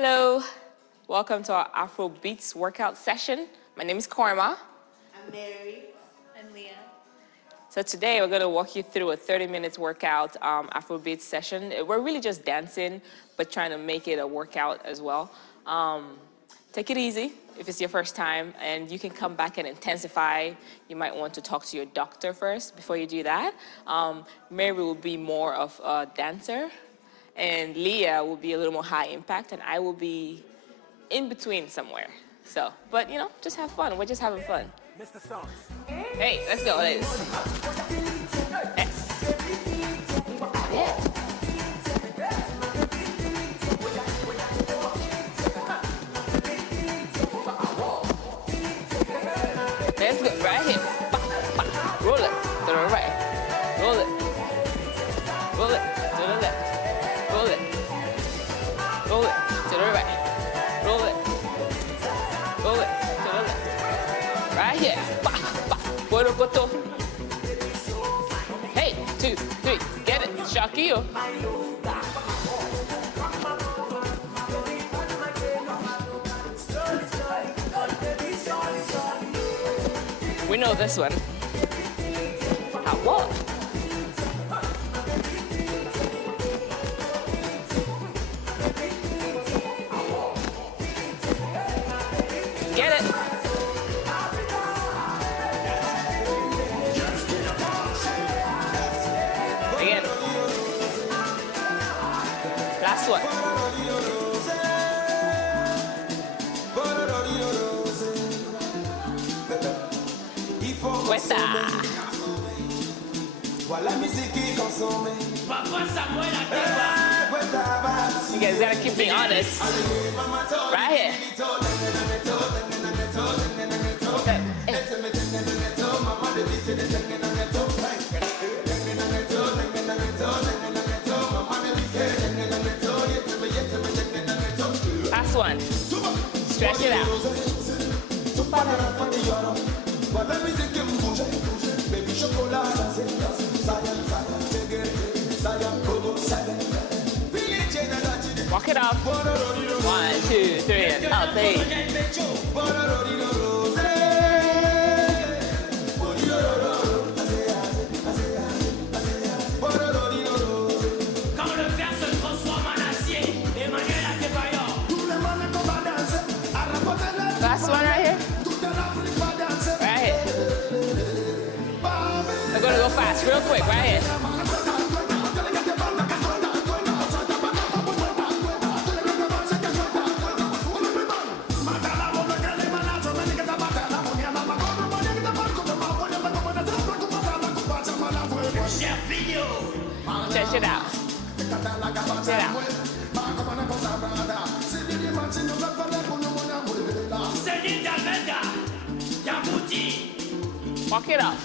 Hello, welcome to our Afro Beats workout session. My name is Korma. I'm Mary. I'm Leah. So today we're going to walk you through a 30-minute workout Afro Beats session. We're really just dancing, but trying to make it a workout as well. Take it easy if it's your first time, and you can come back and intensify. You might want to talk to your doctor first before you do that. Mary will be more of a dancer, and Leah will be a little more high impact, and I will be in between somewhere. So, but you know, just have fun. We're just having fun. Hey, let's go, ladies. Yes. Yeah. Let's go, right here. Roll it to the right. Roll it. Roll it to the left. Roll it. Roll it to the right. Roll it. Roll it to the left. Right here. Hey, 2, 3, get it. Shakio. We know this one. What? Get it. Again. Last one. Cuesta. You guys gotta keep me honest. Right here. Okay. Last one. Stretch it out. Walk it off. 1, 2, 3, and out. Last one right here. Right here. We're gonna go fast, real quick, right here. Check it out. Check it out. Walk it off.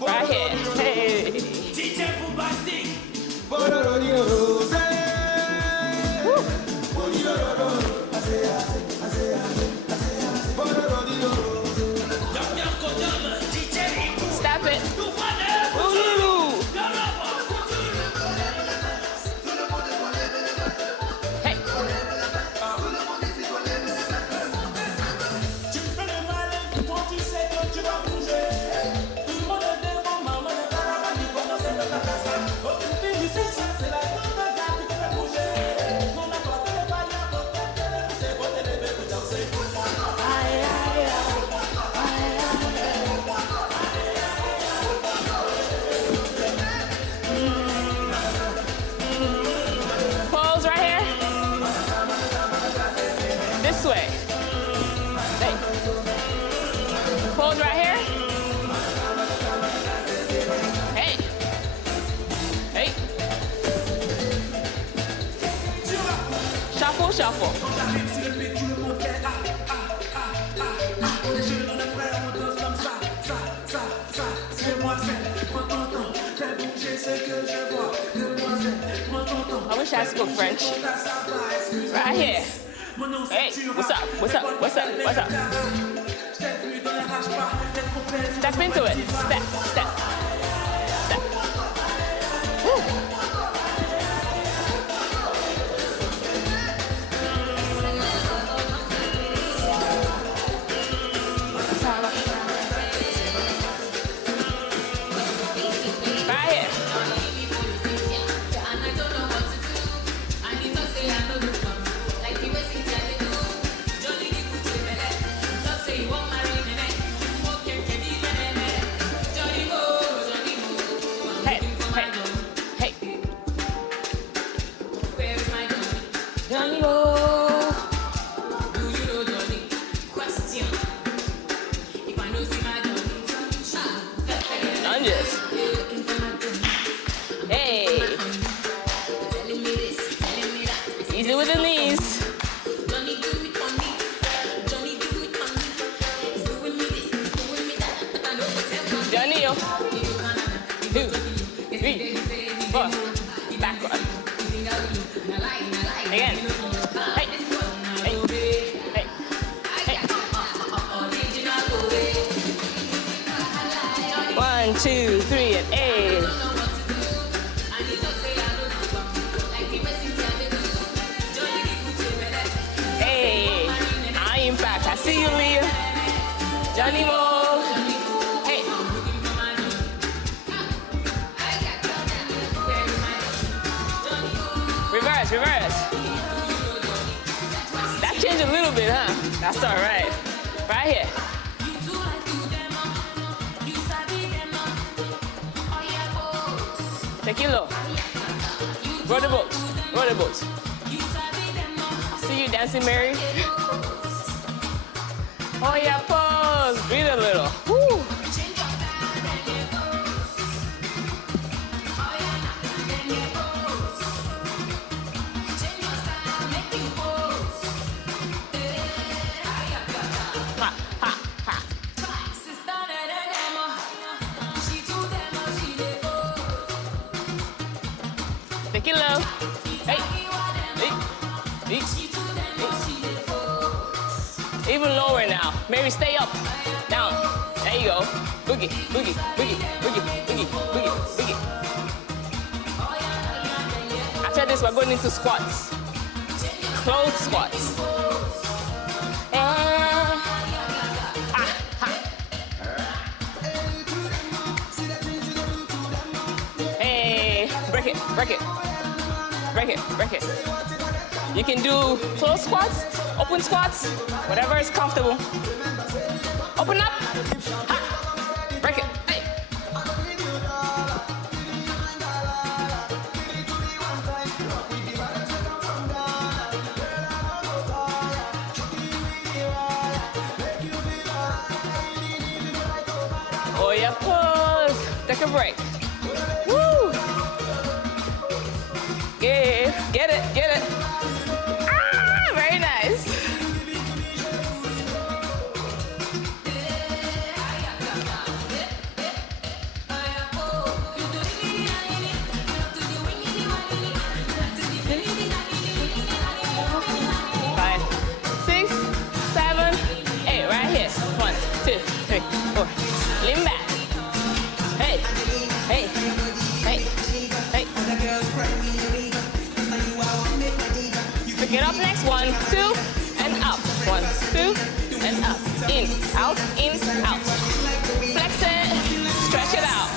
Right here. Hey. Stop it. Hey. Pose right here. This way. Hey. Pose right here. Hey. Hey. Shuffle, shuffle. I wish I spoke French. Right here. Hey, what's up? What's up? What's up? What's up? Step into it. Step, step, step. Woo. Johnny, oh. Do you know Johnny? Question. If I know see my Johnny, I'm just. Hey. Easy with the knees. Johnny, yo. 2, 3, 4. Backward. Again. Hey. Hey. Hey. Hey. 1, 2, 3, and 8. Hey. I impact. I see you, Leah. Johnny Mo. Hey. Reverse, reverse. That changed a little bit, huh? That's all right. Right here. Tequila. Roll the boat. Roll the boat. See you dancing, Mary. Oh yeah, pose. Breathe a little. Woo. Tequila. Hey. Hey. Hey. Even lower now. Mary, stay up. Down. There you go. Boogie, boogie, boogie, boogie, boogie, boogie, boogie. After this, we're going into squats. Close squats. Hey, break it, break it. Break it, break it. You can do close squats, open squats, whatever is comfortable. Open up. Ha. Break it. Hey. Oh yeah, pause. Take a break. Woo. Yeah, get it, get it. Ah, very nice. Five, 6, 7, 8, right here. 1, 2, 3, 4. Lean back. Hey, hey, hey, hey. Pick it up next. 1, 2, and up. 1, 2, and up. In, out, flex it, stretch it out.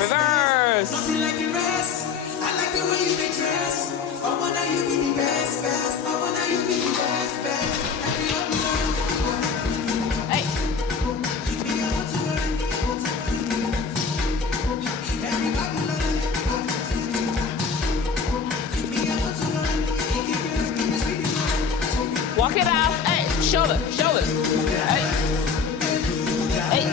Reverse. Hey. Walk it out. Hey, shoulder, shoulders. Hey. Hey.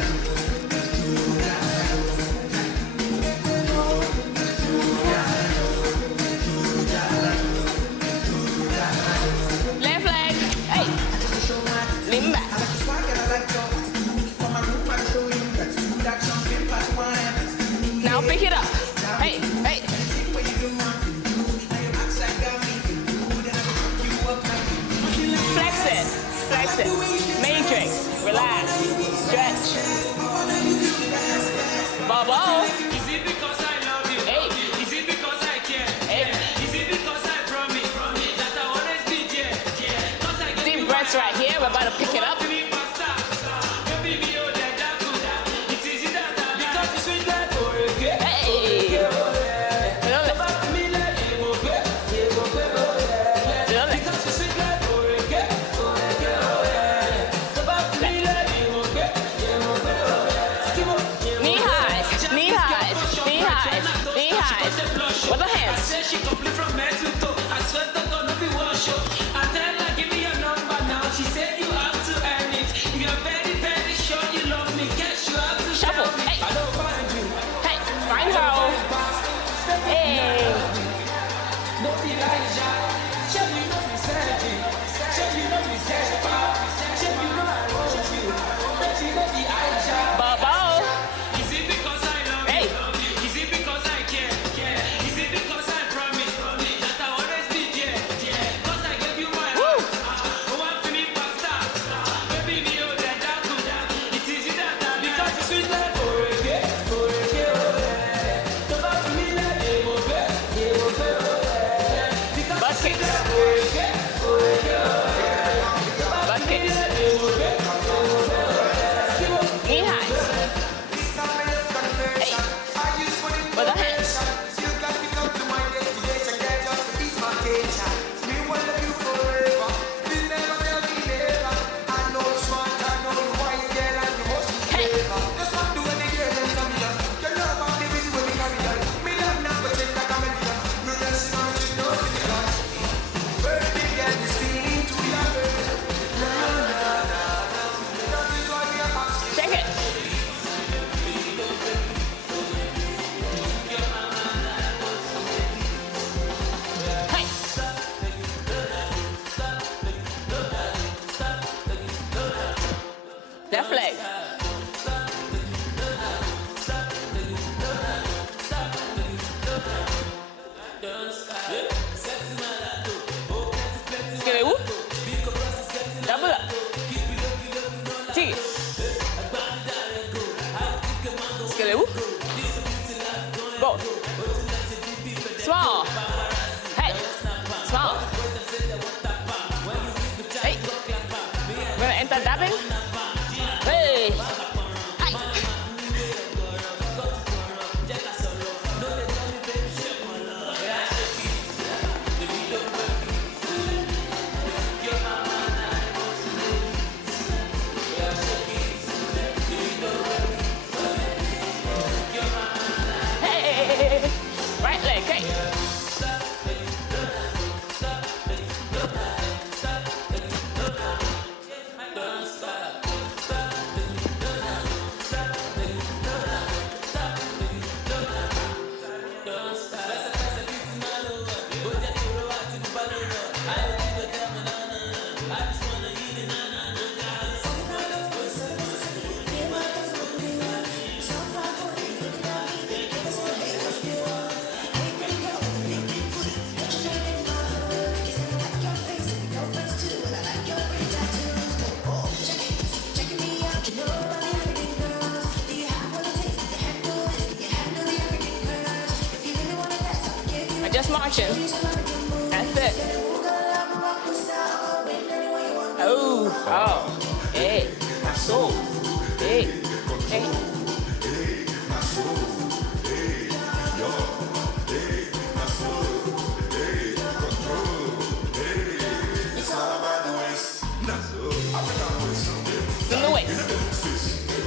Left leg. Hey. Lean back. Now pick it up. Hey, hey. Flex it, flex it. Matrix, relax, stretch. Bubble. Is it because I love you? Hey. Is it because I care? Hey. Is it because I promise that I always be there? Cause I give Deep you breaths right here. We're about to pick it up. me pasta. Baby, me oh that good. It's easy that because it's sweet like okay. Hey. Another. Another. Because it's sweet like okay. Knee highs, knee highs, knee highs, knee highs. Nice. With the I hands. said she complete from head to toe. I swear to God, no be wash up. I tell her, give me your number now. She said you have to earn it. You're very, very sure you love me. Guess you have to Shuffle. tell me. Hey. I don't find you. Hey, fine girl. Hey. No be Elijah. Show you know me serving. Show you know me serving. Show you know I want you. But you know the Elijah. Bubble. Is it because I love Hey. you? Is it because I care? Is it because I promise that I always be there? Because I gave you my heart. Oh, I'm feeling pasta. Baby, me, oh, that daku. It is you that I because it's sweet like foreke, oh, yeah. Don't love me like yeah, oh, yeah. Because Butt it's sweet kicks. like foreke, oh, yeah. Butt kicks. Knee highs. Hey. With the hands. Hey. Shake it. Hey. Left leg. Skilly whoop. Double up. Tiggy. Skilly whoop. Both. Small. Hey. Small. Hey. We're gonna enter dabbing. Hey. Hey. Hey. Right leg. Hey. I'm just marching. That's it. Oh, oh, hey, my soul, hey, hey. In the waist.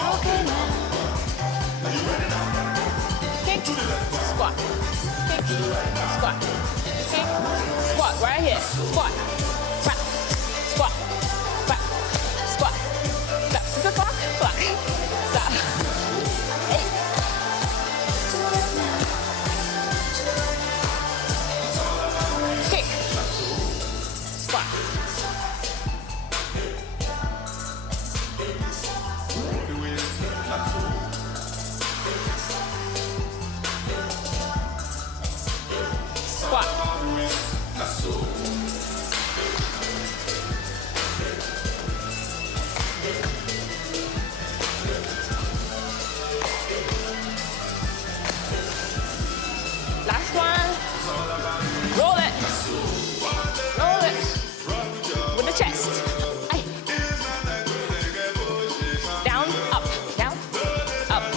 Okay, now. Kick, squat. Kick, squat. Kick, squat. Right here. Squat. Tap. Squat. Tap. Squat. Tap. Is it clock? Clock. Stop. Hey. Kick. Squat. Squat. Last one. Roll it. Roll it. With the chest. Ay. Down, up, down, up.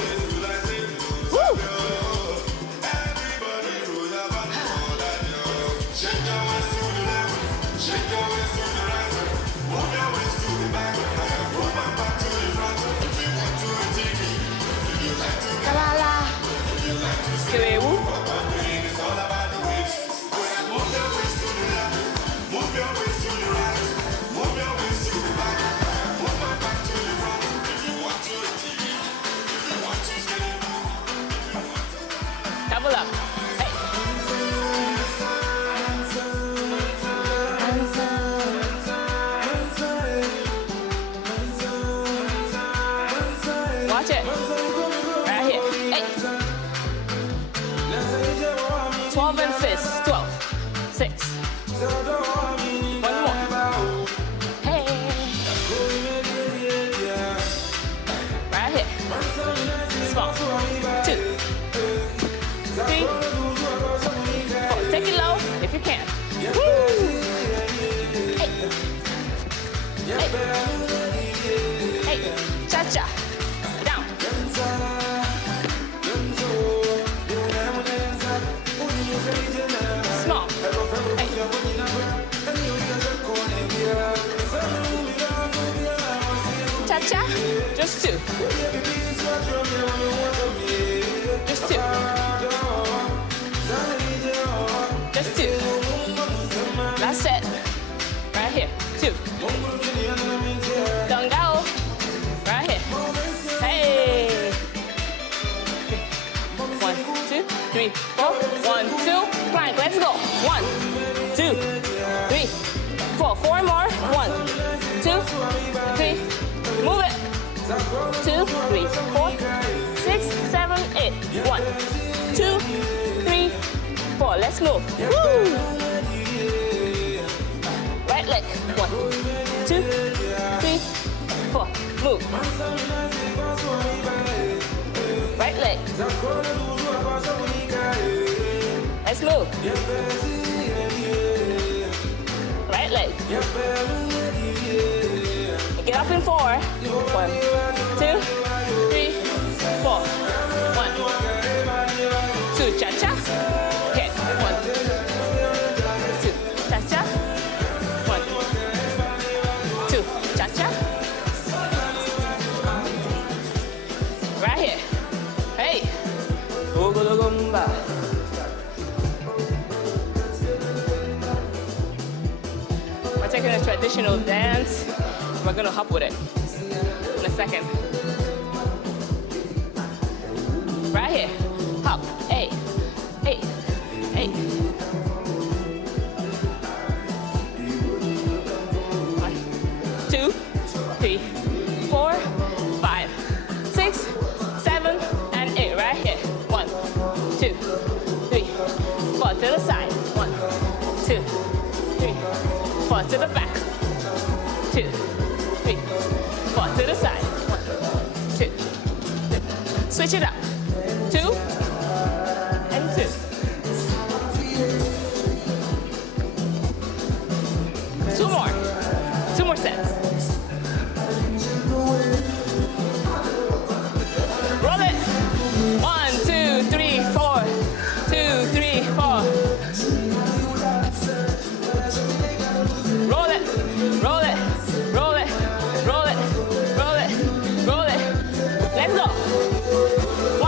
Woo! Double up. Hey. Watch it. Right here. Hey. 12 and 6. 12. 6. One more. Hey. Right here. Small. 2, 3, 4. Take it low if you can. Woo. Hey. Hey. Hey. Cha-cha. Down. Small. Hey. Cha-cha. Just 2. Just 2. Just 2. Last set. Right here. 2. Don't go. Right here. Hey. 1, 2, 3, 4. 1, 2. Plank. Let's go. 1, 2, 3, 4. 4 more. 1, 2, 3. Move it. 2, 3, 4, 6, 7, 8. 1, 2, 3, 4. Let's move. Woo. Right leg. 1, 2, 3, 4. Move. Right leg. Let's move. Right leg. Get up in 4. 1, 2, 3, 4. 1, 2, cha-cha. Okay. 1, 2, cha-cha. 1, 2, cha-cha. Right here. Hey. Oogulugumba. We're taking a traditional dance. We're gonna hop with it in a second. Right here, hop, hey, hey, hey. 1, 2, 3, 4, 5, 6, 7, and 8. Right here. 1, 2, 3, 4 to the side. 1, 2, 3, 4 to the back. 2, 3, 4 to the side. 1, 2, 3. Switch it up. 2 and 2. 2 more. 2 more sets. Roll it. 1, 2, 3, 4. 2, 3, 4. Roll it. Roll it. Roll it. Roll it. Roll it. Roll it. Let's go. 1,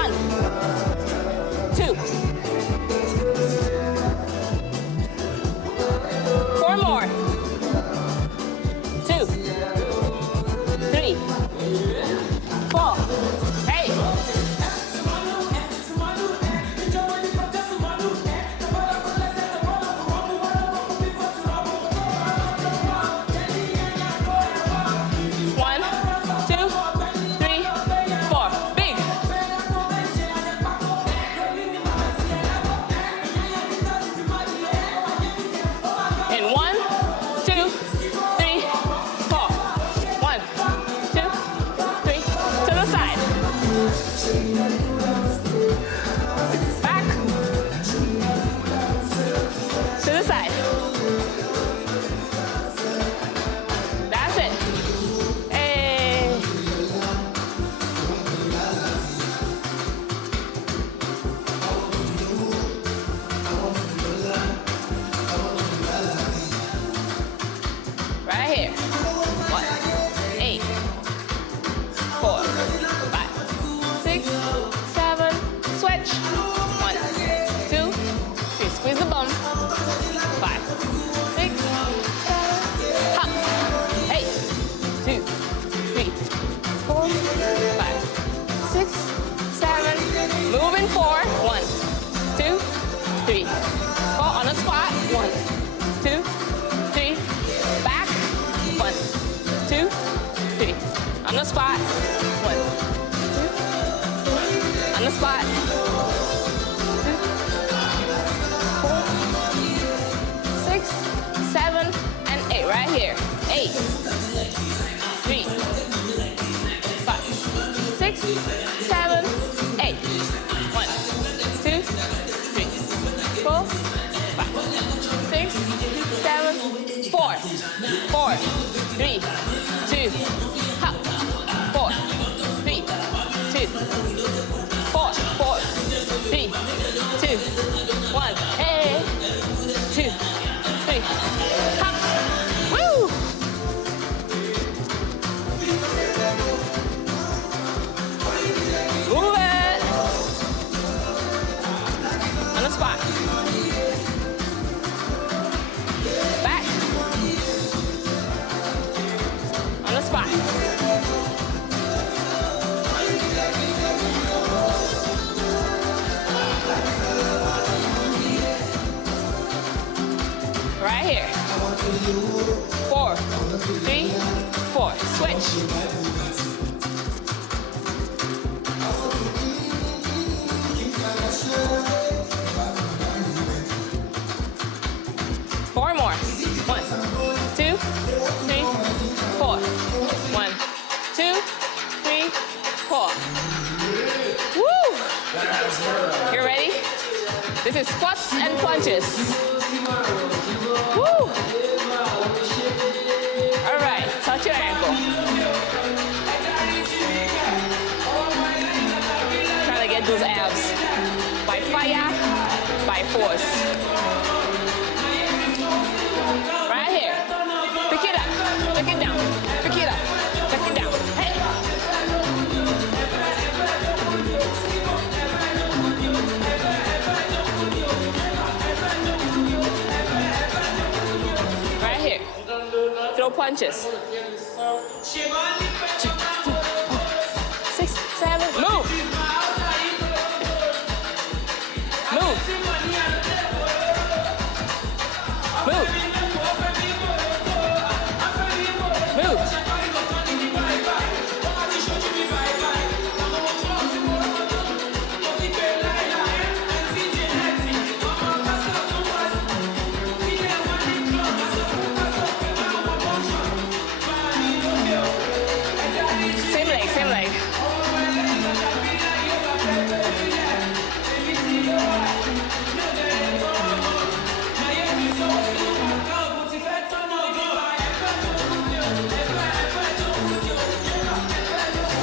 3, 4. On the spot. 1, 2, 3. Back. 1, 2, 3. On the spot. 1, 2. On the spot. 2, 4, 6, 7, and 8. Right here. 8, 3, 5, 6, 7, 8. 1, 2, 3, 4, 5, 6, 7, 4. 4, 3, 2, hop. 4, 3, 2, 4, 4, 3, 2, 1. Hey, 2, 3, hop. Woo! Move it. On the spot. Back. On the spot. Right here. 4, 3, 4. Switch. Four more. 1, 2, 3, 4. 1, 2, 3, 4. Woo! You ready? This is squats and plunges. Woo! All right, touch your ankle. Trying to get those abs by fire, by force. Right here. Pick it up. Pick it down. Pick it up. Pick it down. Hey. Right here. Throw punches. 6, 7. Move. Move. Move. Move. Same leg, same leg.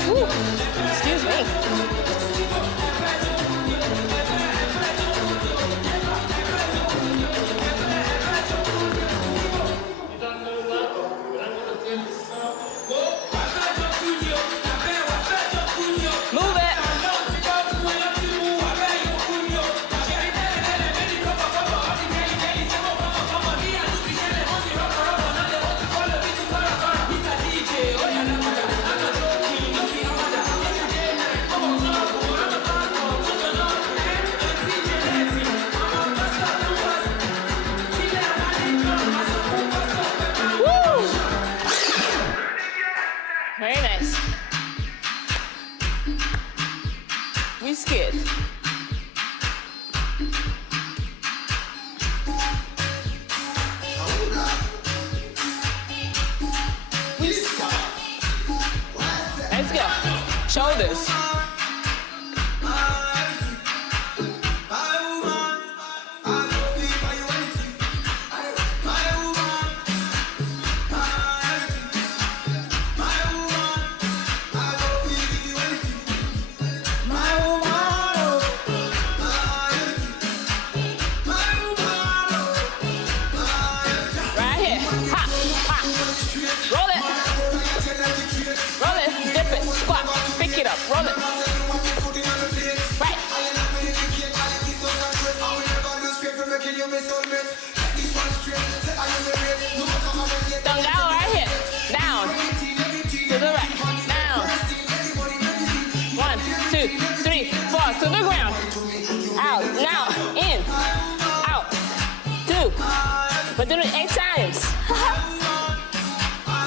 Ooh, excuse me. Move it. Woo! Very nice. We skid. Let's go. Shoulders. Right here. Hop, hop. Roll it. Roll it. Dip it. Squat. Pick it up. Roll it. We're doing it 8 times.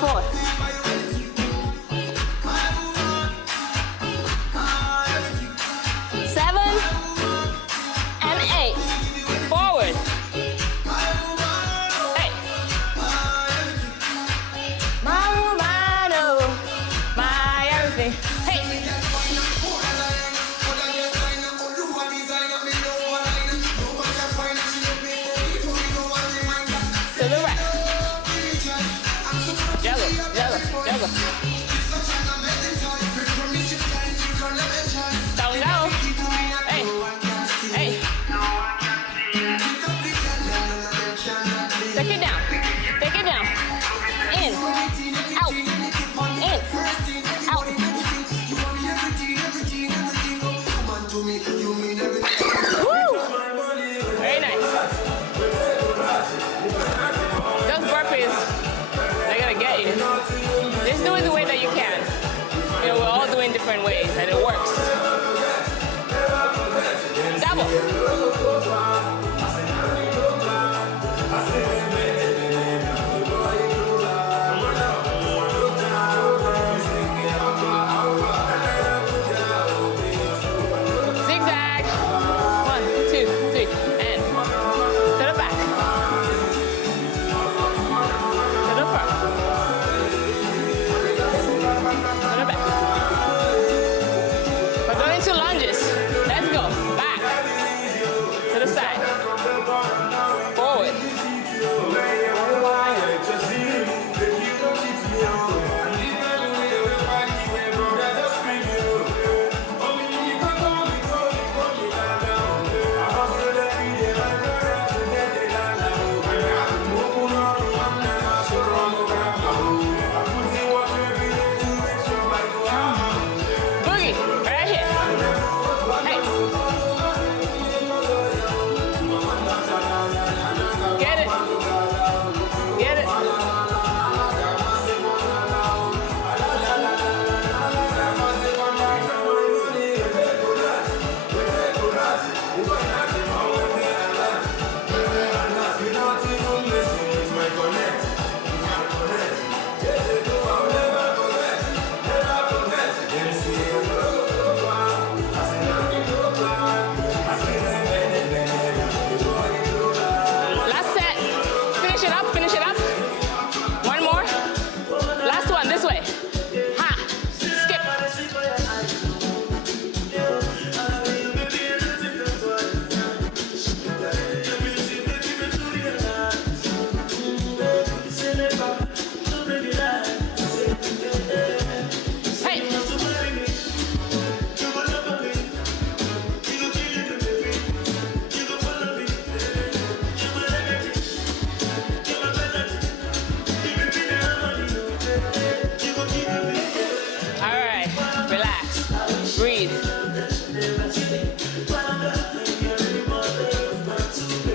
4. Different ways, and it works. Double. Zigzag. 1, 2, 3, and to the back. To the front. To the back. We're going to lunges. Let's go. Back. To the side. Forward.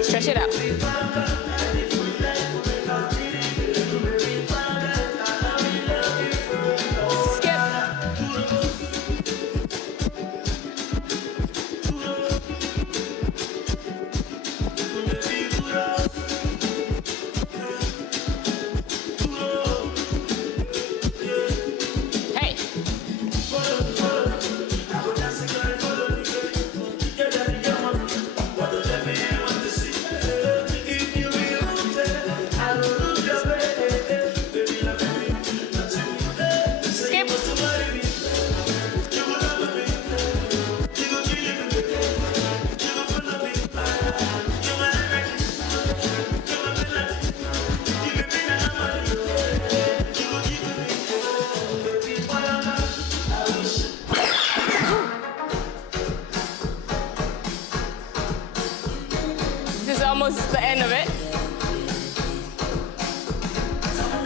Stretch it out. Skip. Hey. This is almost the end of it.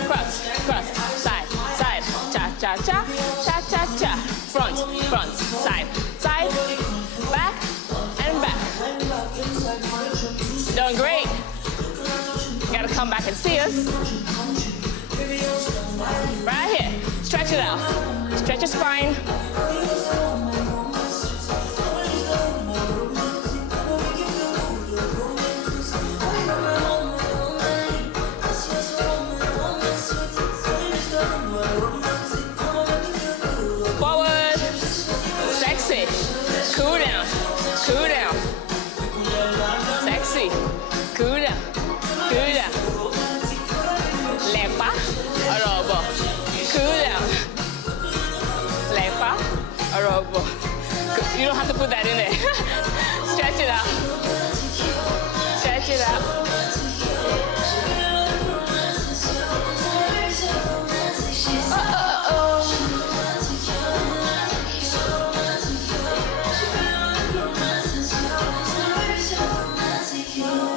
Cross, cross, side, side, cha, cha, cha, cha, cha, cha. Front, front, side, side, back, and back. Doing great. You gotta come back and see us. Right here. Stretch it out. Stretch your spine. put that in there. Stretch it out. Stretch it out.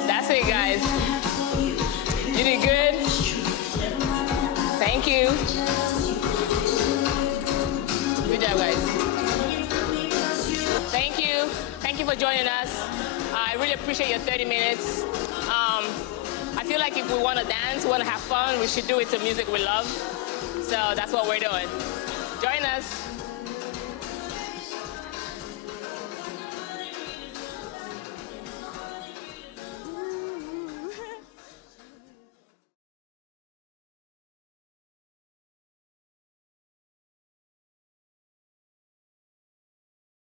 That's it, guys. You did good. Thank you. Good job, guys. Thank you. Thank you for joining us. I really appreciate your 30 minutes. I feel like if we want to dance, we want to have fun, we should do it to music we love. So that's what we're doing. Join us.